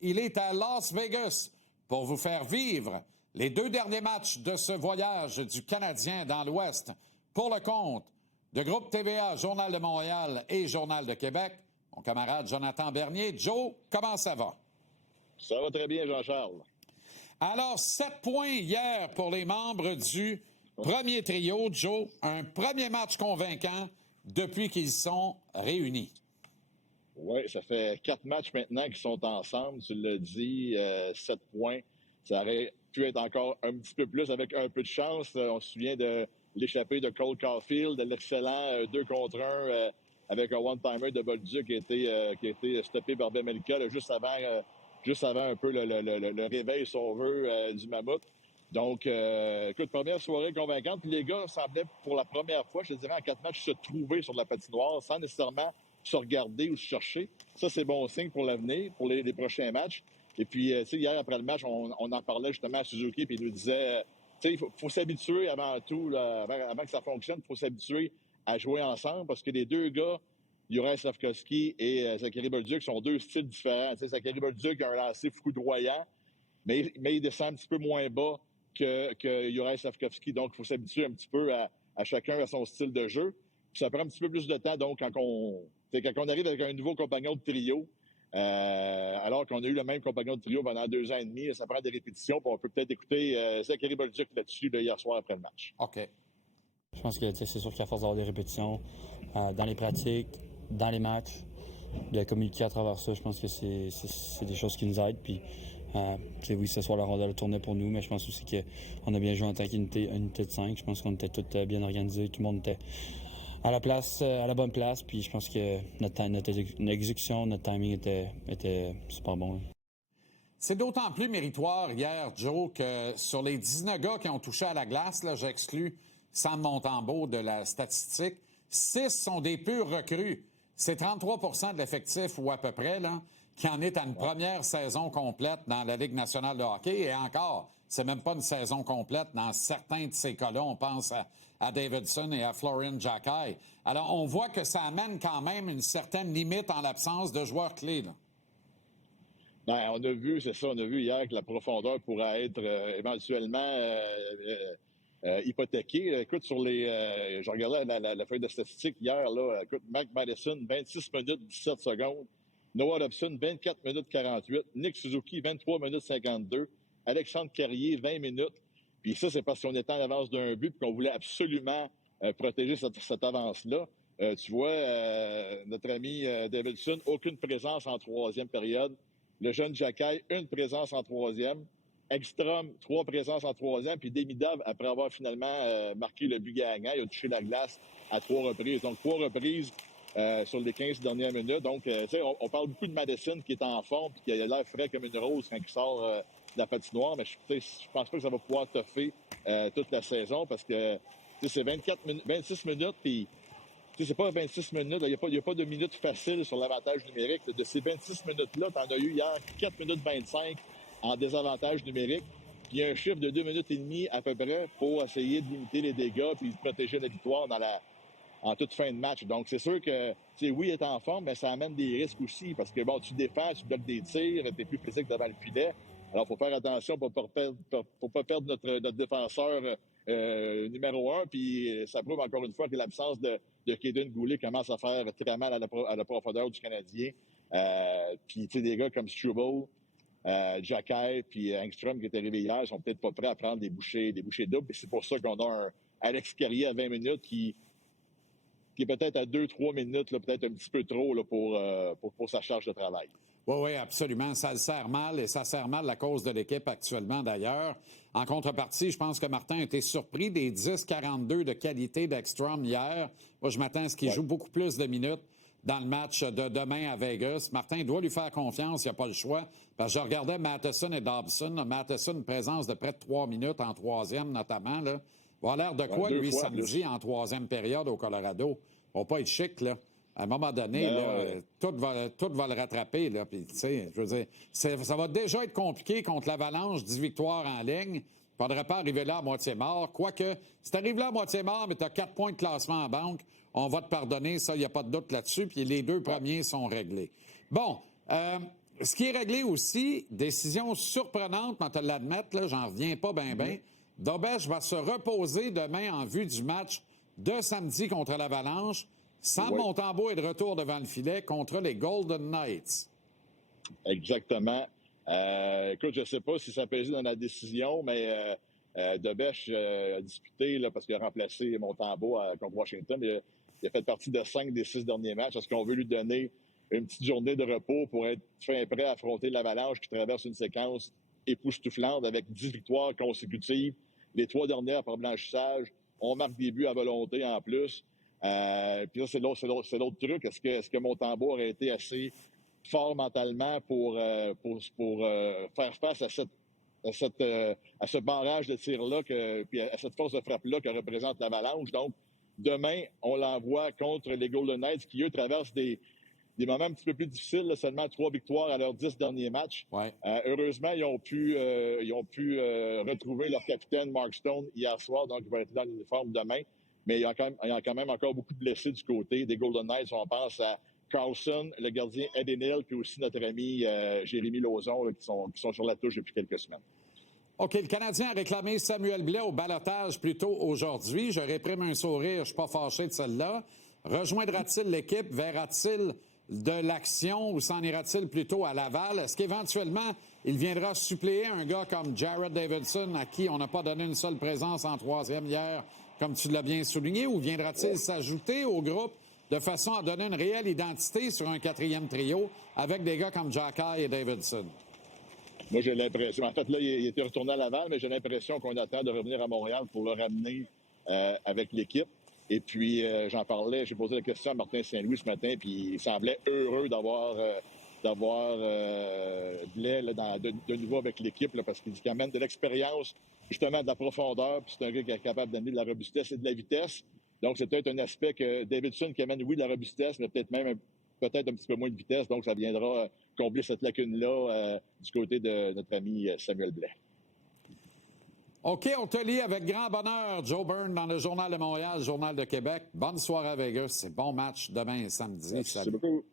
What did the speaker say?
Il est à Las Vegas pour vous faire vivre les 2 derniers matchs de ce voyage du Canadien dans l'Ouest pour le compte de Groupe TVA, Journal de Montréal et Journal de Québec. Mon camarade Jonathan Bernier. Joe, comment ça va? Ça va très bien, Jean-Charles. Alors, 7 points hier pour les membres du premier trio, Joe. Un premier match convaincant depuis qu'ils sont réunis. Oui, ça fait 4 matchs maintenant qu'ils sont ensemble. Tu l'as dit, 7 points. Ça aurait pu être encore un petit peu plus avec un peu de chance. On se souvient de l'échappée de Cole Caulfield, de l'excellent 2 contre 1 avec un one-timer de Bolduc qui a été stoppé par Bemelka juste avant un peu le réveil, si on veut, du Mammouth. Donc, écoute, première soirée convaincante. Puis les gars semblaient, pour la première fois, je te dirais, en 4 matchs, se trouver sur la patinoire sans nécessairement se regarder ou se chercher. Ça, c'est bon signe pour l'avenir, pour les prochains matchs. Et puis, tu sais, hier, après le match, on en parlait justement à Suzuki, puis il nous disait, tu sais, il faut s'habituer avant tout, là, avant que ça fonctionne, il faut s'habituer à jouer ensemble, parce que les 2 gars, Juraj Slafkovský et Zachary Bolduc, sont 2 styles différents. Tu sais, Zachary Bolduc a un lancer foudroyant, mais il descend un petit peu moins bas que Juraj Slafkovský. Donc, il faut s'habituer un petit peu à chacun à son style de jeu. Puis ça prend un petit peu plus de temps, donc, quand on arrive avec un nouveau compagnon de trio, alors qu'on a eu le même compagnon de trio pendant 2 ans et demi, ça prend des répétitions, puis on peut peut-être écouter Zachary Bolduc là-dessus hier soir après le match. OK. Je pense que c'est sûr qu'à force d'avoir des répétitions dans les pratiques, dans les matchs, de communiquer à travers ça, je pense que c'est des choses qui nous aident. Puis, oui, ce soir, la rondelle tournait pour nous, mais je pense aussi qu'on a bien joué en tant qu'unité de 5. Je pense qu'on était tous bien organisés, tout le monde était à la place, à la bonne place. Puis je pense que notre exécution, notre timing était super bon. Hein. C'est d'autant plus méritoire hier, Joe, que sur les 19 gars qui ont touché à la glace, là, j'exclus Sam Montembeault de la statistique, 6 sont des purs recrues. C'est 33 % de l'effectif, ou à peu près, là, qui en est à une première saison complète dans la Ligue nationale de hockey. Et encore, c'est même pas une saison complète dans certains de ces cas-là. On pense à Davidson et à Florian Jacquet. Alors, on voit que ça amène quand même une certaine limite en l'absence de joueurs clés, là. Ben, on a vu hier que la profondeur pourrait être éventuellement hypothéquée. Écoute, je regardais la feuille de statistiques hier, là. Écoute, Mac Madison, 26 minutes 17 secondes. Noah Dobson, 24 minutes 48. Nick Suzuki, 23 minutes 52. Alexandre Carrier, 20 minutes. Puis ça, c'est parce qu'on était en avance d'un but et qu'on voulait absolument protéger cette avance-là. Tu vois, notre ami Davidson, aucune présence en 3e période. Le jeune Jacquet, 1 présence en 3e. Ekstrom, 3 présences en 3e. Puis Demidov, après avoir finalement marqué le but gagnant, il a touché la glace à 3 reprises. Donc, 3 reprises sur les 15 dernières minutes. Donc, tu sais, on parle beaucoup de Madison qui est en forme et qui a l'air frais comme une rose quand il sort de la patinoire. Mais je pense pas que ça va pouvoir toffer toute la saison parce que c'est 26 minutes. Puis, c'est pas 26 minutes. Il n'y a pas de minutes faciles sur l'avantage numérique. De ces 26 minutes-là, tu en as eu hier 4 minutes 25 en désavantage numérique. Puis il y a un chiffre de 2 minutes et demie à peu près pour essayer de limiter les dégâts puis de protéger la victoire en toute fin de match. Donc, c'est sûr que, oui, il est en forme, mais ça amène des risques aussi parce que, bon, tu défends, tu bloques des tirs, tu es plus physique devant le filet. Alors, il faut faire attention pour ne pas perdre notre défenseur numéro 1. Puis, ça prouve encore une fois que l'absence de Kaden Goulet commence à faire très mal à la profondeur du Canadien. Puis, tu sais, des gars comme Struble, Jacquet puis Engstrom qui est arrivé hier sont peut-être pas prêts à prendre des bouchées doubles. Et c'est pour ça qu'on a un Alex Carrier à 20 minutes qui est peut-être à 2-3 minutes, là, peut-être un petit peu trop là, pour sa charge de travail. Oui, absolument. Ça le sert mal et ça sert mal la cause de l'équipe actuellement, d'ailleurs. En contrepartie, je pense que Martin a été surpris des 10-42 de qualité d'Ekstrom hier. Moi, je m'attends à ce qu'il joue beaucoup plus de minutes dans le match de demain à Vegas. Martin doit lui faire confiance, il n'y a pas le choix. Parce que je regardais Matheson et Dobson. Matheson, une présence de près de 3 minutes en 3e, notamment. Là. Il va avoir l'air de quoi, lui, samedi, en 3e période au Colorado? Il va pas être chic, là. À un moment donné, tout va le rattraper. Là. Puis, je veux dire, ça va déjà être compliqué contre l'Avalanche, 10 victoires en ligne. Il ne faudrait pas arriver là à moitié mort. Quoique, si tu arrives là à moitié mort, mais tu as 4 points de classement en banque, on va te pardonner. Ça, il n'y a pas de doute là-dessus. Puis les 2 premiers sont réglés. Bon, ce qui est réglé aussi, décision surprenante, on te l'admettre, là, j'en reviens pas bien. Dobeš va se reposer demain en vue du match de samedi contre l'Avalanche. Sam Montembeault est de retour devant le filet contre les Golden Knights. Exactement. Écoute, je ne sais pas si ça pesait dans la décision, mais Dobeš a disputé là, parce qu'il a remplacé Montembeault contre Washington. Il a fait partie de 5 des 6 derniers matchs. Est-ce qu'on veut lui donner une petite journée de repos pour être fin prêt à affronter l'Avalanche qui traverse une séquence époustouflante avec 10 victoires consécutives, les 3 dernières par blanchissage. On marque des buts à volonté en plus. Puis là, c'est l'autre truc. Est-ce que Montembeault aurait été assez fort mentalement pour faire face à ce barrage de tir-là, puis à cette force de frappe-là que représente l'Avalanche? Donc, demain, on l'envoie contre les Golden Knights qui, eux, traversent des moments un petit peu plus difficiles, là, seulement 3 victoires à leurs 10 derniers matchs. Ouais. Heureusement, ils ont pu retrouver leur capitaine Mark Stone hier soir, donc il va être dans l'uniforme demain. Mais il y a quand même encore beaucoup de blessés du côté des Golden Knights. On pense à Carlson, le gardien Eddie Neal, puis aussi notre ami Jérémy Lauzon, là, qui sont sur la touche depuis quelques semaines. OK, le Canadien a réclamé Samuel Blais au ballottage plus tôt aujourd'hui. Je réprime un sourire, je ne suis pas fâché de celle-là. Rejoindra-t-il l'équipe? Verra-t-il de l'action ou s'en ira-t-il plutôt à Laval? Est-ce qu'éventuellement, il viendra suppléer un gars comme Jared Davidson, à qui on n'a pas donné une seule présence en troisième hier, comme tu l'as bien souligné, ou viendra-t-il s'ajouter au groupe de façon à donner une réelle identité sur un 4e trio avec des gars comme Jacky et Davidson? Moi, j'ai l'impression... En fait, là, il était retourné à Laval, mais j'ai l'impression qu'on attend de revenir à Montréal pour le ramener avec l'équipe. Et puis, j'en parlais, j'ai posé la question à Martin Saint-Louis ce matin, puis il semblait heureux d'avoir Blais là, de nouveau avec l'équipe, là, parce qu'il dit qu'il amène de l'expérience, justement de la profondeur, puis c'est un gars qui est capable d'amener de la robustesse et de la vitesse. Donc, c'est peut-être un aspect que Davidson qui amène, oui, de la robustesse, mais peut-être même un petit peu moins de vitesse. Donc, ça viendra combler cette lacune-là du côté de notre ami Samuel Blais. OK, on te lit avec grand bonheur, Joe Byrne, dans le Journal de Montréal, Journal de Québec. Bonne soirée à Vegas. C'est bon match demain samedi. Merci beaucoup.